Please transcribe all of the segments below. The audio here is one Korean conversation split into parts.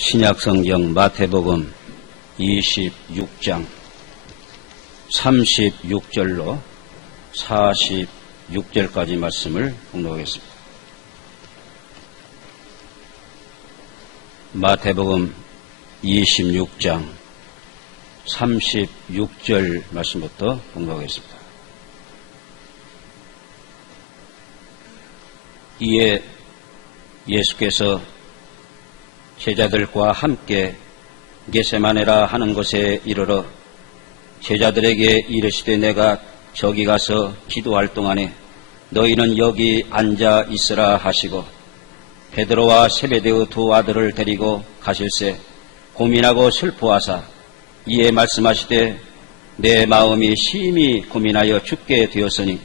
신약성경 마태복음 26장 36절로 46절까지 말씀을 공독하겠습니다. 마태복음 26장 36절 말씀부터 공독하겠습니다. 이에 예수께서 제자들과 함께 겟세마네라 하는 곳에 이르러 제자들에게 이르시되 내가 저기 가서 기도할 동안에 너희는 여기 앉아 있으라 하시고 베드로와 세베대의 두 아들을 데리고 가실새 고민하고 슬퍼하사 이에 말씀하시되 내 마음이 심히 고민하여 죽게 되었으니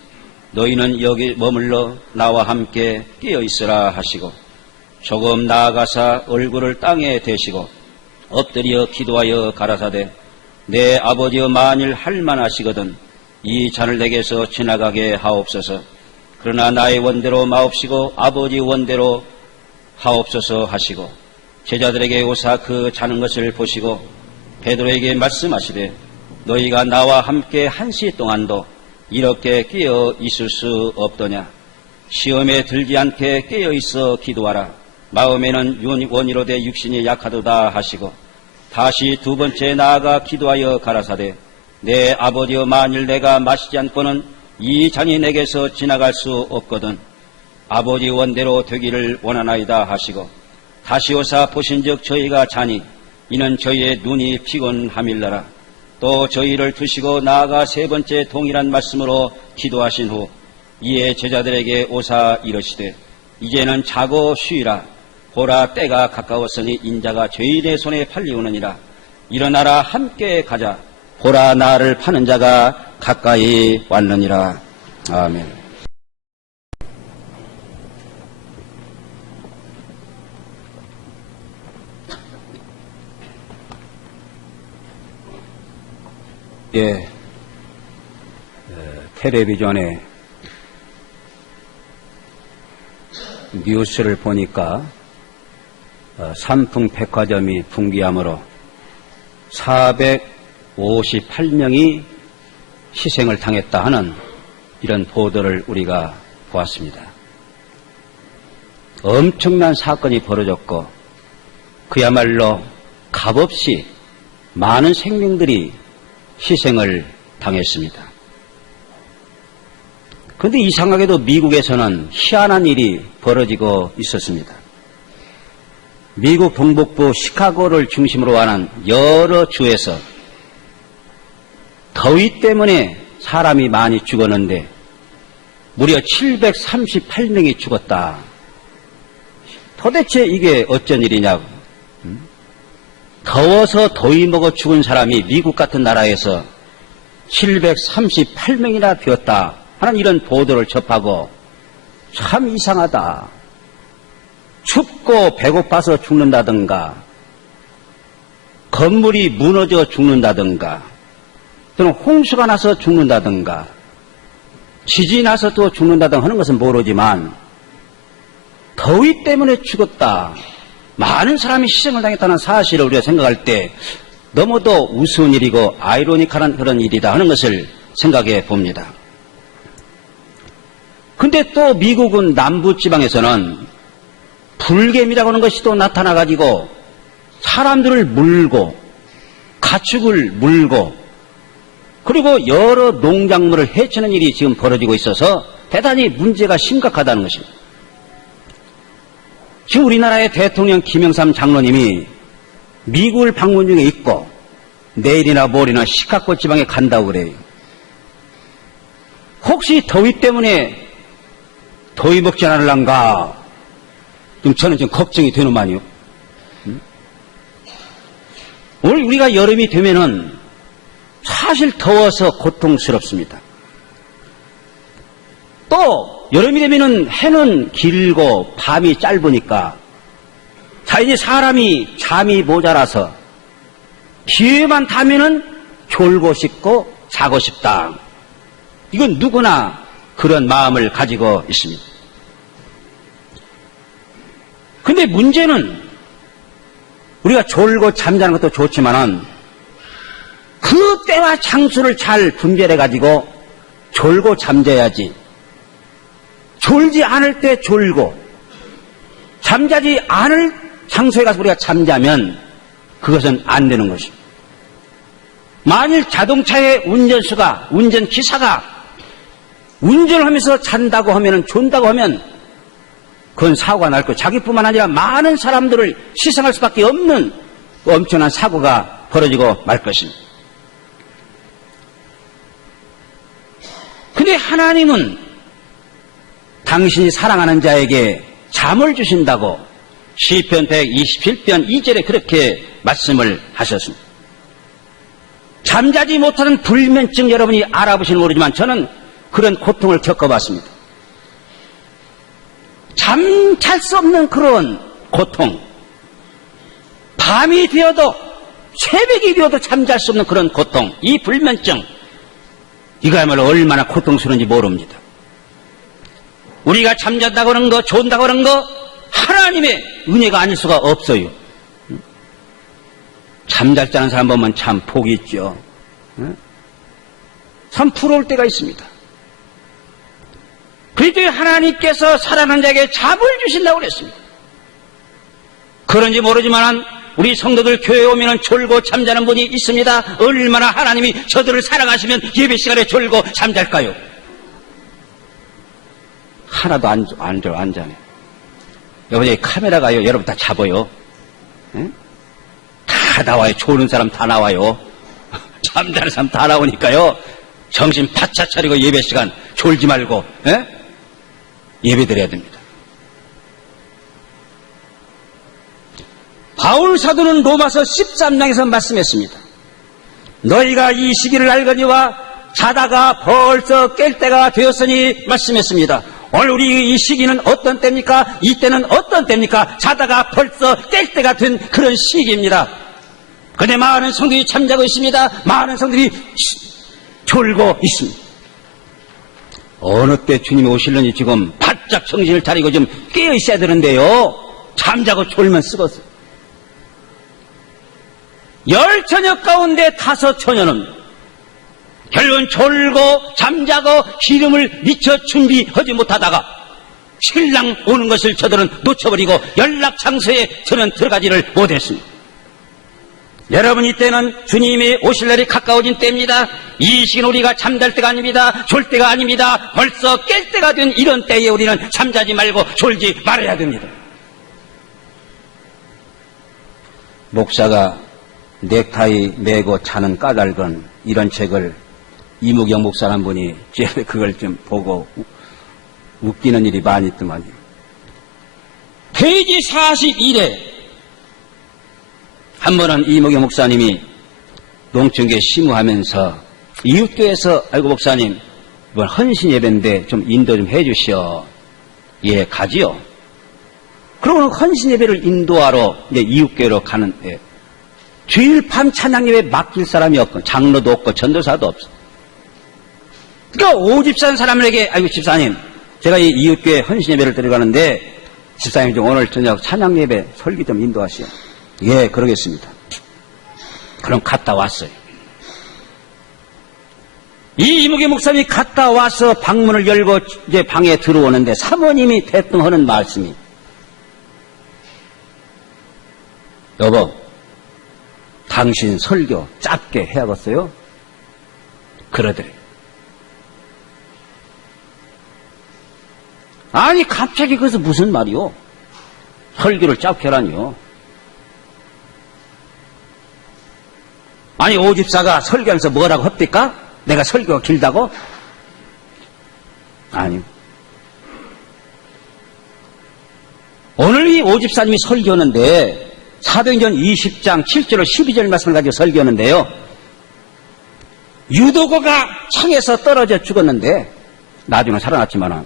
너희는 여기 머물러 나와 함께 깨어 있으라 하시고 조금 나아가사 얼굴을 땅에 대시고 엎드려 기도하여 가라사대 내 아버지여 만일 할만하시거든 이 잔을 내게서 지나가게 하옵소서. 그러나 나의 원대로 마옵시고 아버지 원대로 하옵소서 하시고 제자들에게 오사 그 자는 것을 보시고 베드로에게 말씀하시되 너희가 나와 함께 한시 동안도 이렇게 깨어 있을 수 없더냐. 시험에 들지 않게 깨어 있어 기도하라. 마음에는 원이로되 육신이 약하도다 하시고 다시 두 번째 나아가 기도하여 가라사대 내 아버지여 만일 내가 마시지 않고는 이 잔이 내게서 지나갈 수 없거든 아버지 원대로 되기를 원하나이다 하시고 다시 오사 보신즉 저희가 자니 이는 저희의 눈이 피곤함일러라. 또 저희를 두시고 나아가 세 번째 동일한 말씀으로 기도하신 후 이에 제자들에게 오사 이르시되 이제는 자고 쉬라. 보라 때가 가까웠으니 인자가 죄인의 손에 팔리우느니라. 일어나라 함께 가자. 보라 나를 파는 자가 가까이 왔느니라. 아멘. 예, 텔레비전에 뉴스를 보니까 삼풍백화점이 붕괴함으로 458명이 희생을 당했다 하는 이런 보도를 우리가 보았습니다. 엄청난 사건이 벌어졌고 그야말로 값없이 많은 생명들이 희생을 당했습니다. 그런데 이상하게도 미국에서는 희한한 일이 벌어지고 있었습니다. 미국 동북부 시카고를 중심으로 하는 여러 주에서 더위 때문에 사람이 많이 죽었는데 무려 738명이 죽었다. 도대체 이게 어쩐 일이냐고. 더워서 더위 먹어 죽은 사람이 미국 같은 나라에서 738명이나 되었다 하는 이런 보도를 접하고 참 이상하다. 춥고 배고파서 죽는다든가 건물이 무너져 죽는다든가 또는 홍수가 나서 죽는다든가 지진이 나서 또 죽는다든가 하는 것은 모르지만 더위 때문에 죽었다. 많은 사람이 희생을 당했다는 사실을 우리가 생각할 때 너무도 우스운 일이고 아이러니컬한 그런 일이다 하는 것을 생각해 봅니다. 근데 또 미국은 남부지방에서는 불개미라고 하는 것이 또 나타나가지고 사람들을 물고 가축을 물고 그리고 여러 농작물을 해치는 일이 지금 벌어지고 있어서 대단히 문제가 심각하다는 것입니다. 지금 우리나라의 대통령 김영삼 장로님이 미국을 방문 중에 있고 내일이나 모레나 시카고 지방에 간다고 그래요. 혹시 더위 때문에 더위 먹지 않을란가? 저는 좀 걱정이 되는만요. 오늘 우리가 여름이 되면은 사실 더워서 고통스럽습니다. 또 여름이 되면은 해는 길고 밤이 짧으니까 자 이제 사람이 잠이 모자라서 기회만 타면은 졸고 싶고 자고 싶다. 이건 누구나 그런 마음을 가지고 있습니다. 근데 문제는 우리가 졸고 잠자는 것도 좋지만은 그 때와 장소를 잘 분별해가지고 졸고 잠자야지. 졸지 않을 때 졸고 잠자지 않을 장소에 가서 우리가 잠자면 그것은 안 되는 것입니다. 만일 자동차의 운전기사가 운전을 하면서 잔다고 하면, 존다고 하면 그건 사고가 날 거고 자기뿐만 아니라 많은 사람들을 희생할 수밖에 없는 엄청난 사고가 벌어지고 말 것입니다. 근데 하나님은 당신이 사랑하는 자에게 잠을 주신다고 시편 127편 2절에 그렇게 말씀을 하셨습니다. 잠자지 못하는 불면증 여러분이 알아보시는 모르지만 저는 그런 고통을 겪어봤습니다. 잠잘 수 없는 그런 고통, 밤이 되어도 새벽이 되어도 잠잘 수 없는 그런 고통, 이 불면증, 이거야말로 얼마나 고통스러운지 모릅니다. 우리가 잠잔다고 하는 거, 존다고 하는 거 하나님의 은혜가 아닐 수가 없어요. 잠잘 자는 사람 보면 참 복이 있죠. 참 부러울 때가 있습니다. 그래도 하나님께서 사랑하는 자에게 잠을 주신다고 그랬습니다. 그런지 모르지만 우리 성도들 교회에 오면 졸고 잠자는 분이 있습니다. 얼마나 하나님이 저들을 사랑하시면 예배 시간에 졸고 잠잘까요? 하나도 안 자네. 여기 카메라가요. 여러분 다 잡아요. 에? 다 나와요. 조는 사람 다 나와요. 잠자는 사람 다 나오니까요. 정신 바짝 차리고 예배 시간 졸지 말고 예배 드려야 됩니다. 바울 사도는 로마서 13장에서 말씀했습니다. 너희가 이 시기를 알거니와 자다가 벌써 깰 때가 되었으니 말씀했습니다. 오늘 우리 이 시기는 어떤 때입니까? 이 때는 어떤 때입니까? 자다가 벌써 깰 때가 된 그런 시기입니다. 그런데 많은 성도들이 잠자고 있습니다. 많은 성도들이 졸고 있습니다. 어느 때 주님이 오실는지 지금 바짝 정신을 차리고 좀 깨어 있어야 되는데요. 잠자고 졸면 썩었어요. 10처녀 가운데 5처녀는 결국은 졸고 잠자고 기름을 미처 준비하지 못하다가 신랑 오는 것을 저들은 놓쳐버리고 연락 장소에 저는 들어가지를 못했습니다. 여러분, 이때는 주님이 오실 날이 가까워진 때입니다. 이 시기는 우리가 잠잘 때가 아닙니다. 졸 때가 아닙니다. 벌써 깰 때가 된 이런 때에 우리는 잠자지 말고 졸지 말아야 됩니다. 목사가 넥타이 매고 자는 까닭은 이런 책을 이무경 목사란 분이 그걸 좀 보고 웃기는 일이 많이 있더만요. 페이지 41에 한 번은 이무경 목사님이 농촌교회 시무하면서 이웃교회에서 아이고 목사님 이번 헌신 예배인데 좀 인도 좀 해주시오. 예, 가지요. 그러고는 헌신 예배를 인도하러 이제 이웃교회로 가는데 주일 밤 찬양 예배 맡길 사람이 없고 장로도 없고 전도사도 없어. 그러니까 오집사는 사람에게 아이고 집사님 제가 이 이웃교회 헌신 예배를 드려가는데 집사님 좀 오늘 저녁 찬양 예배 설교 좀 인도하시오. 예, 그러겠습니다. 그럼 갔다 왔어요. 이 이무기 목사님이 갔다 와서 방문을 열고 이제 방에 들어오는데 사모님이 대뜸 하는 말씀이 여보, 당신 설교 짧게 해야겠어요? 그러더래요. 아니 갑자기 그것은 무슨 말이요? 설교를 짧게 하라니요. 아니 오집사가 설교하면서 뭐라고 합니까? 내가 설교가 길다고? 아니요. 오늘 이 오집사님이 설교하는데 사도행전 20장 7절 12절 말씀을 가지고 설교하는데요. 유도고가 창에서 떨어져 죽었는데 나중에 살아났지만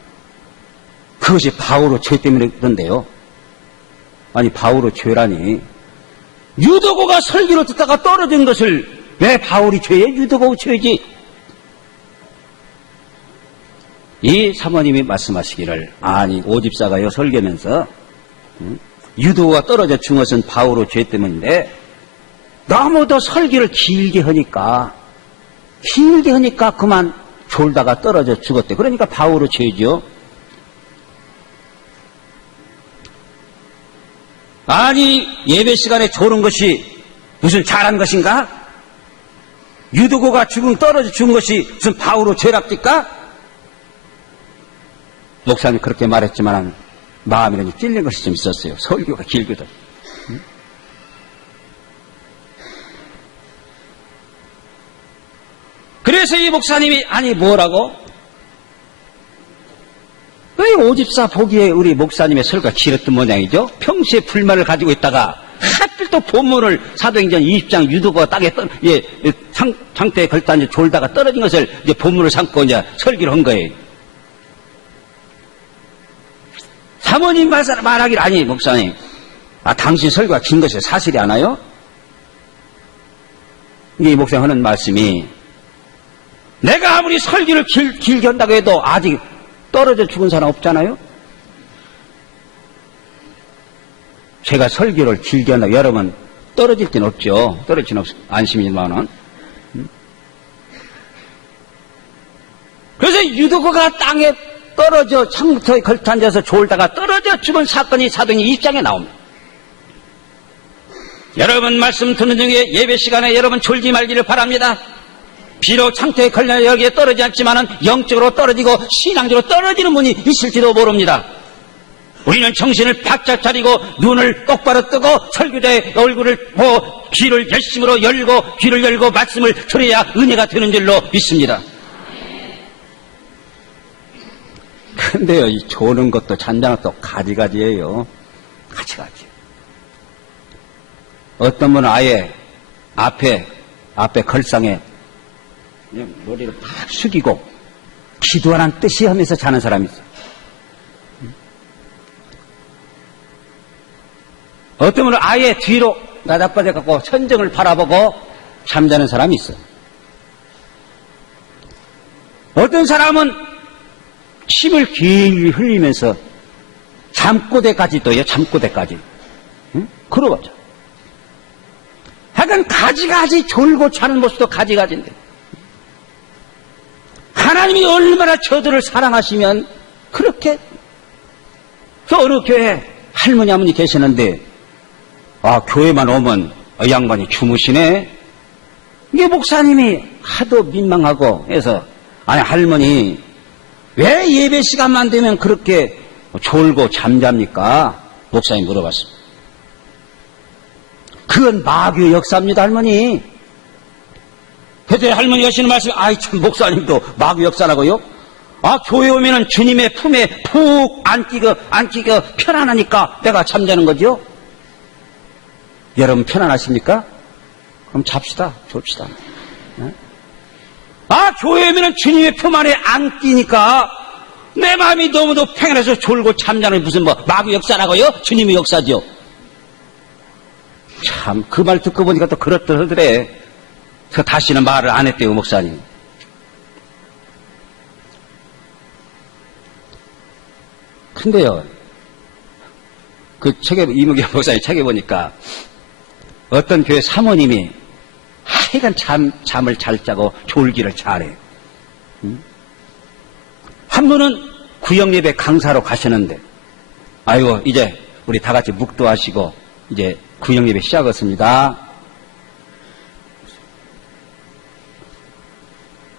그것이 바울의 죄 때문에 그런데요. 아니 바울의 죄라니 유도고가 설교를 듣다가 떨어진 것을 왜 바울이 죄에 유도고가 죄지? 이 사모님이 말씀하시기를 아니 오집사가요 설교하면서 유도가 떨어져 죽은 것은 바울의 죄 때문인데 너무도 설교를 길게 하니까 그만 졸다가 떨어져 죽었대. 그러니까 바울의 죄죠. 아니 예배 시간에 졸은 것이 무슨 잘한 것인가? 유두고가 떨어져 죽은 것이 무슨 바울의 죄랍니까? 목사님 그렇게 말했지만 마음에는 찔린 것이 좀 있었어요. 설교가 길거든. 그래서 이 목사님이 아니 뭐라고? 왜 오집사 보기에 우리 목사님의 설교가 길었던 모양이죠? 평소에 불만을 가지고 있다가 하필 또 본문을 사도행전 20장 유두가 땅에 상태에 걸다 이제 졸다가 떨어진 것을 이제 본문을 삼고 이제 설교를 한 거예요. 사모님 말하기를 아니 목사님 당신 설교가 긴 것이 사실이 않아요? 이 목사님 하는 말씀이 내가 아무리 설교를 길게 한다고 해도 아직 떨어져 죽은 사람 없잖아요? 제가 설교를 길게 한다고 여러분 떨어질 땐 없죠. 떨어질 땐 안심이지만은. 그래서 유두고가 땅에 떨어져 창부터 걸터앉아서 졸다가 떨어져 죽은 사건이 사도행전 20장에 나옵니다. 여러분 말씀 듣는 중에 예배 시간에 여러분 졸지 말기를 바랍니다. 비록 창태에 걸려 여기에 떨어지지 않지만은 영적으로 떨어지고 신앙적으로 떨어지는 분이 있을지도 모릅니다. 우리는 정신을 바짝 차리고 눈을 똑바로 뜨고 설교자의 얼굴을 보고 귀를 열심으로 열고 귀를 열고 말씀을 들어야 은혜가 되는 줄로 믿습니다. 근데요, 이 조는 것도 잔잔한 것도 가지가지예요. 가지가지. 어떤 분은 아예 앞에 걸상에 그냥 머리를 팍 숙이고 기도하라는 뜻이 하면서 자는 사람이 있어요. 어떤 분은 아예 뒤로 나자빠져갖고 천정을 바라보고 잠자는 사람이 있어요. 어떤 사람은 침을 길게 흘리면서 잠꼬대까지도요, 잠꼬대까지. 응? 그러고죠. 하여간 가지가지 졸고 자는 모습도 가지가지인데. 하나님이 얼마나 저들을 사랑하시면 그렇게 저 어느 교회 할머니 아버님 계시는데 교회만 오면 이 양반이 주무시네. 이게 목사님이 하도 민망하고 해서 아니 할머니 왜 예배 시간만 되면 그렇게 졸고 잠잡니까? 목사님이 물어봤습니다. 그건 마귀의 역사입니다, 할머니. 그때 할머니가 하시는 말씀, 참 목사님도 마귀 역사라고요? 교회 오면은 주님의 품에 푹 안기고 편안하니까 내가 잠자는 거죠? 여러분 편안하십니까? 그럼 잡시다, 졸시다. 교회 오면은 주님의 품 안에 안기니까 내 마음이 너무도 평안해서 졸고 잠자는 무슨 마귀 역사라고요? 주님의 역사죠. 참, 그 말 듣고 보니까 또 그렇더래. 그 다시는 말을 안 했대요, 목사님. 근데요, 그 책에, 이무기 목사님 책에 보니까 어떤 교회 사모님이 하여간 잠을 잘 자고 졸기를 잘해. 한 분은 구역예배 강사로 가시는데, 아이고, 이제 우리 다 같이 묵도하시고, 이제 구역예배 시작했습니다.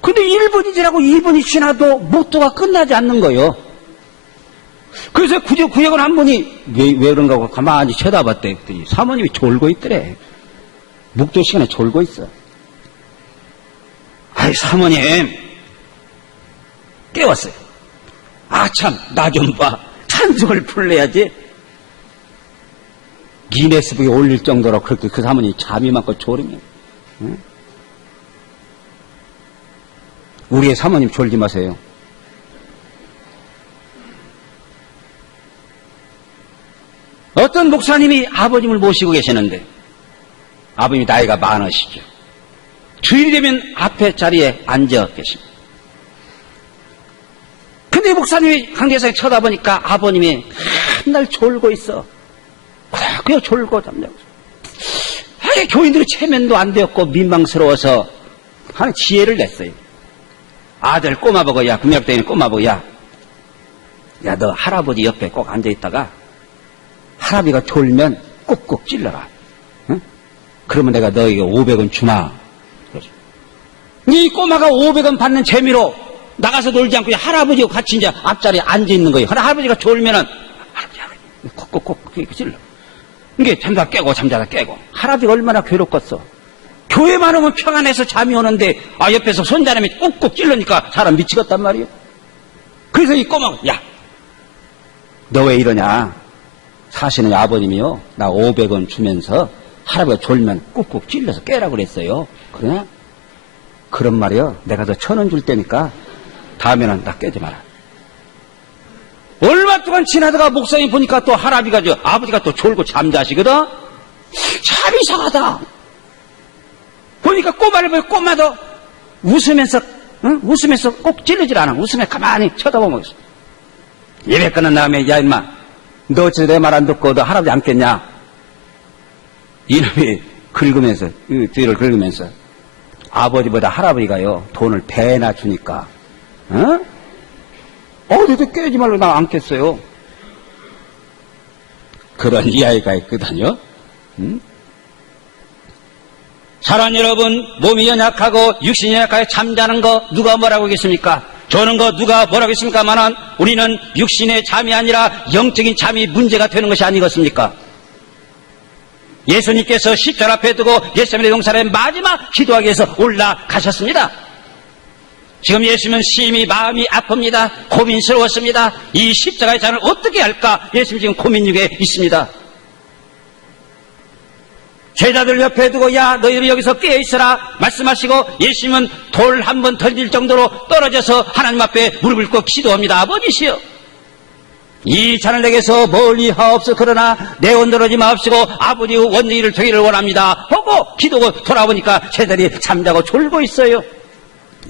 근데 1분이 지나고 2분이 지나도 묵도가 끝나지 않는 거예요. 그래서 구역을 한 분이 왜 그런가 하고 가만히 쳐다봤대. 그랬더니 사모님이 졸고 있더래. 묵도 시간에 졸고 있어. 사모님 깨웠어요. 참, 나 좀 봐. 찬송을 불러야지. 기네스북에 올릴 정도로 그렇게 그 사모님이 잠이 많고 졸으면. 응? 우리의 사모님 졸지 마세요. 어떤 목사님이 아버님을 모시고 계시는데 아버님이 나이가 많으시죠. 주일이 되면 앞에 자리에 앉아 계십니다. 근데 목사님이 관계상에 쳐다보니까 아버님이 한날 졸고 있어. 그냥 졸고 잠자고. 교인들이 체면도 안 되었고 민망스러워서 하는 지혜를 냈어요. 아들 꼬마보고, 야, 구명대인 꼬마보고, 야, 너 할아버지 옆에 꼭 앉아있다가 할아버지가 졸면 꾹꾹 찔러라. 응? 그러면 내가 너에게 500원 주마. 이 꼬마가 500원 받는 재미로 나가서 놀지 않고 할아버지와 같이 이제 앞자리에 앉아있는 거예요. 할아버지가 졸면은 할아버지 콕콕콕 찔러. 이게 잠자다 깨고 할아버지가 얼마나 괴롭겠어. 교회만 오면 평안해서 잠이 오는데 옆에서 손자람이 꾹꾹 찔러니까 사람 미치겠단 말이에요. 그래서 이 꼬마가, 야, 너 왜 이러냐. 사실은 아버님이요, 나 500원 주면서 할아버지가 졸면 꾹꾹 찔러서 깨라고 그랬어요. 그러냐? 그런 말이요, 내가 너 1,000원 줄 테니까 다음에는 나 깨지 마라. 얼마 동안 지나다가 목사님 보니까 또 할아버지가, 아버지가 또 졸고 잠자시거든? 참 이상하다. 보니까 꼬마를 보면 꼬마도 웃으면서, 응? 웃으면서 꼭 찔르질 않아. 웃으면 가만히 쳐다보면 있어. 예배 끝난 다음에, 야, 임마, 너 어째 내 말 안 듣고 너 할아버지 안 깼냐? 이놈이 긁으면서, 뒤를 긁으면서, 아버지보다 할아버지가요, 돈을 배나 주니까, 어? 너도 깨지 말고 나 안 깼어요. 그런 이야기가 있거든요. 응? 사랑 여러분, 몸이 연약하고 육신이 연약하게 잠자는 거 누가 뭐라고 하겠습니까? 조는 거 누가 뭐라고 하겠습니까만은 우리는 육신의 잠이 아니라 영적인 잠이 문제가 되는 것이 아니겠습니까? 예수님께서 십자가 앞에 두고 겟세마네 동산에 마지막 기도하기 위해서 올라가셨습니다. 지금 예수님은 심히 마음이 아픕니다. 고민스러웠습니다. 이 십자가의 잔을 어떻게 할까? 예수님 지금 고민 중에 있습니다. 제자들 옆에 두고, 야, 너희들 여기서 깨어있어라 말씀하시고 예수님은 돌 한 번 던질 정도로 떨어져서 하나님 앞에 무릎을 꿇고 기도합니다. 아버지시여, 이 잔을 내게서 멀리 하옵소서. 그러나 내 원대로지 마옵시고 아버지의 원리를 되기를 원합니다 하고 기도하고 돌아보니까 제자들이 잠자고 졸고 있어요.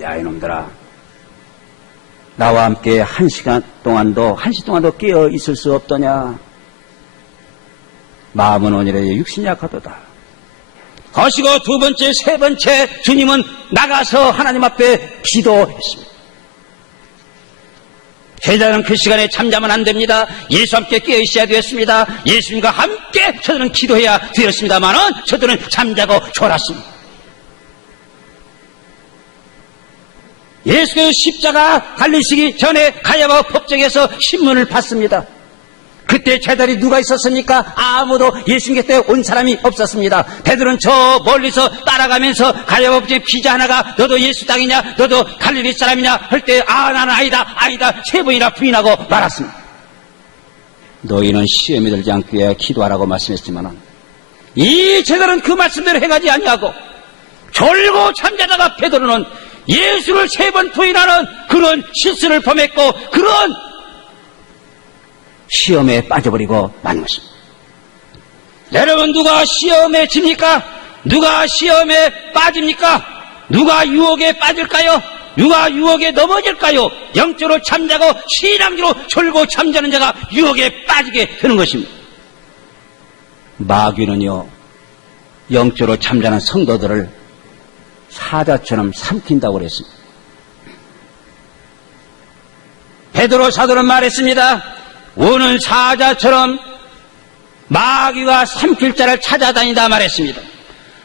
야, 이놈들아, 나와 함께 1시간 동안도 깨어 있을 수 없더냐. 마음은 오늘에 육신이 약하도다. 거시고 두 번째, 세 번째, 주님은 나가서 하나님 앞에 기도했습니다. 제자는 그 시간에 잠자면 안 됩니다. 예수 함께 깨어 있어야 되었습니다. 예수님과 함께 저들은 기도해야 되었습니다만은 저들은 잠자고 졸았습니다. 예수께서 십자가 달리시기 전에 가야바 법정에서 신문을 받습니다. 그때 제자리 누가 있었습니까? 아무도 예수님 곁에 온 사람이 없었습니다. 베드로는 저 멀리서 따라가면서 가야바 법정에 피자 하나가 너도 예수 땅이냐, 너도 갈릴리 사람이냐 할 때 나는 아니다 세 번이나 부인하고 말았습니다. 너희는 시험에 들지 않기 위해 기도하라고 말씀했지만 이 제자는 그 말씀대로 행하지 아니하고 졸고 잠자다가 베드로는 예수를 3번 부인하는 그런 실수를 범했고 그런 시험에 빠져버리고 만 것입니다. 여러분, 누가 시험에 집니까? 누가 시험에 빠집니까? 누가 유혹에 빠질까요? 누가 유혹에 넘어질까요? 영적으로 잠자고 신앙적으로 졸고 잠자는 자가 유혹에 빠지게 되는 것입니다. 마귀는요, 영적으로 잠자는 성도들을 사자처럼 삼킨다고 그랬습니다. 베드로 사도는 말했습니다. 우는 사자처럼 마귀가 삼킬 자를 찾아다니다 말했습니다.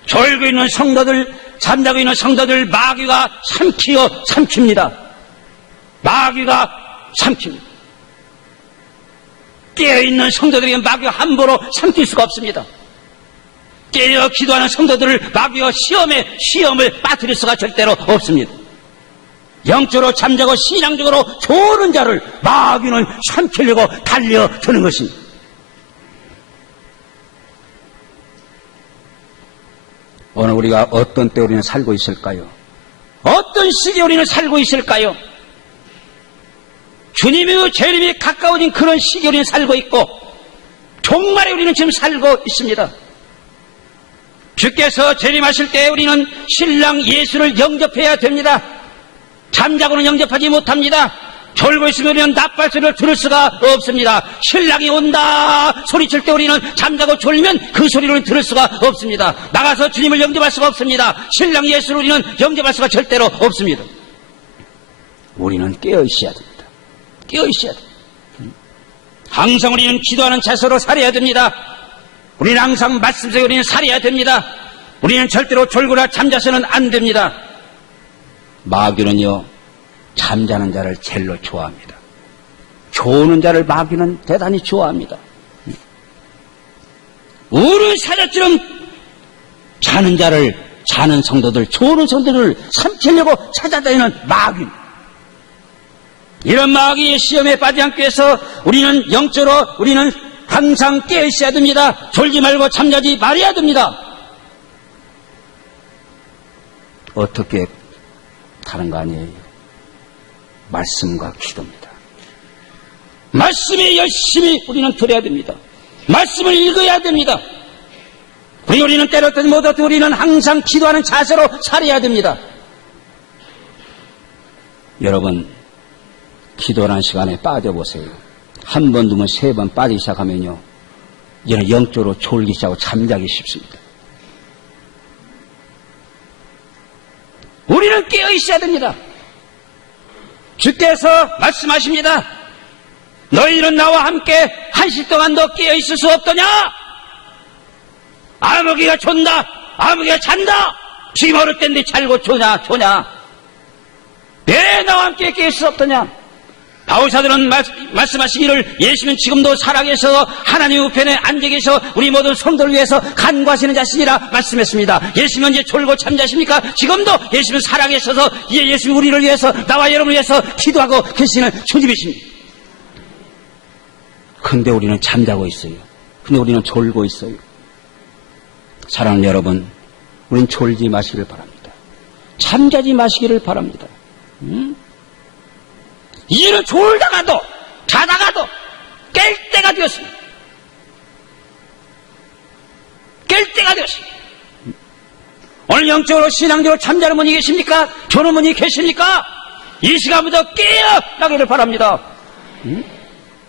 졸고 있는 성도들, 잠자고 있는 성도들 마귀가 삼킵니다. 마귀가 삼킵니다. 깨어있는 성도들에게 마귀가 함부로 삼킬 수가 없습니다. 깨어 기도하는 성도들을 마귀가 시험을 빠뜨릴 수가 절대로 없습니다. 영적으로 잠자고 신앙적으로 좋은 자를 마귀는 삼키려고 달려드는 것입니다. 오늘 우리가 어떤 때 우리는 살고 있을까요? 어떤 시기에 우리는 살고 있을까요? 주님이 재림이 가까워진 그런 시기에 우리는 살고 있고 종말에 우리는 지금 살고 있습니다. 주께서 재림하실 때 우리는 신랑 예수를 영접해야 됩니다. 잠자고는 영접하지 못합니다. 졸고 있으면 우리는 나팔소리를 들을 수가 없습니다. 신랑이 온다 소리칠 때 우리는 잠자고 졸면 그 소리를 들을 수가 없습니다. 나가서 주님을 영접할 수가 없습니다. 신랑 예수를 우리는 영접할 수가 절대로 없습니다. 우리는 깨어 있어야 됩니다. 깨어 있어야 됩니다. 항상 우리는 기도하는 자세로 살아야 됩니다. 우리는 항상 말씀 속에 우리는 살아야 됩니다. 우리는 절대로 졸거나 잠자서는 안 됩니다. 마귀는요, 잠자는 자를 제일로 좋아합니다. 조는 자를 마귀는 대단히 좋아합니다. 우는 사자처럼 자는 성도들, 조는 성도들을 삼키려고 찾아다니는 마귀. 이런 마귀의 시험에 빠지지 않기 위해서 우리는 영적으로 우리는 항상 깨어 있어야 됩니다. 졸지 말고 잠자지 말아야 됩니다. 어떻게 다른 거 아니에요? 말씀과 기도입니다. 말씀에 열심히 우리는 들어야 됩니다. 말씀을 읽어야 됩니다. 우리는 때렸든 못했든 우리는 항상 기도하는 자세로 살아야 됩니다. 여러분, 기도라는 시간에 빠져보세요. 한 번, 두 번, 세 번 빠지기 시작하면요, 이제는 영적으로 졸기 시작하고 잠자기 쉽습니다. 우리는 깨어 있어야 됩니다. 주께서 말씀하십니다. 너희는 나와 함께 한시 동안도 깨어 있을 수 없더냐? 아무개가 존다, 아무개가 잔다. 지금 어릴 때인데 잘고 조냐. 왜 나와 함께 깨어 있을 수 없더냐? 바울사도는 말씀하시기를 예수는 지금도 살아계셔서 하나님 우편에 앉아 계셔 우리 모든 성도를 위해서 간구하시는 자신이라 말씀했습니다. 예수는 이제 졸고 잠자십니까? 지금도 예수는 살아계셔서 예수는 우리를 위해서, 나와 여러분을 위해서 기도하고 계시는 주님이십니다. 근데 우리는 잠자고 있어요. 근데 우리는 졸고 있어요. 사랑하는 여러분, 우리는 졸지 마시기를 바랍니다. 잠자지 마시기를 바랍니다. 이제는 졸다가도 자다가도 깰 때가 되었습니다. 깰 때가 되었습니다. 오늘 영적으로 신앙적으로 잠자는 분이 계십니까? 졸는 분이 계십니까? 이 시간부터 깨어나기를 바랍니다.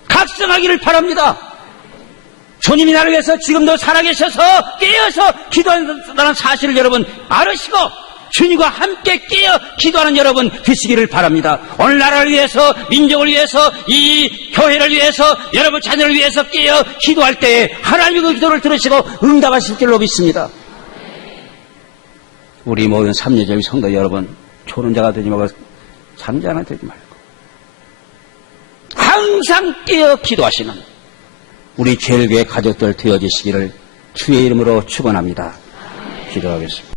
각성하기를 바랍니다. 주님이 나를 위해서 지금도 살아계셔서 깨어서 기도한다는 사실을 여러분 알으시고 주님과 함께 깨어 기도하는 여러분 되시기를 바랍니다. 오늘 나라를 위해서, 민족을 위해서, 이 교회를 위해서, 여러분 자녀를 위해서 깨어 기도할 때에 하나님이 그 기도를 들으시고 응답하실 줄로 믿습니다. 우리 모든 삼례적인 성도 여러분, 졸은 자가 되지 말고 잠자나 되지 말고 항상 깨어 기도하시는 우리 죄일교회 가족들 되어지시기를 주의 이름으로 축원합니다. 기도하겠습니다.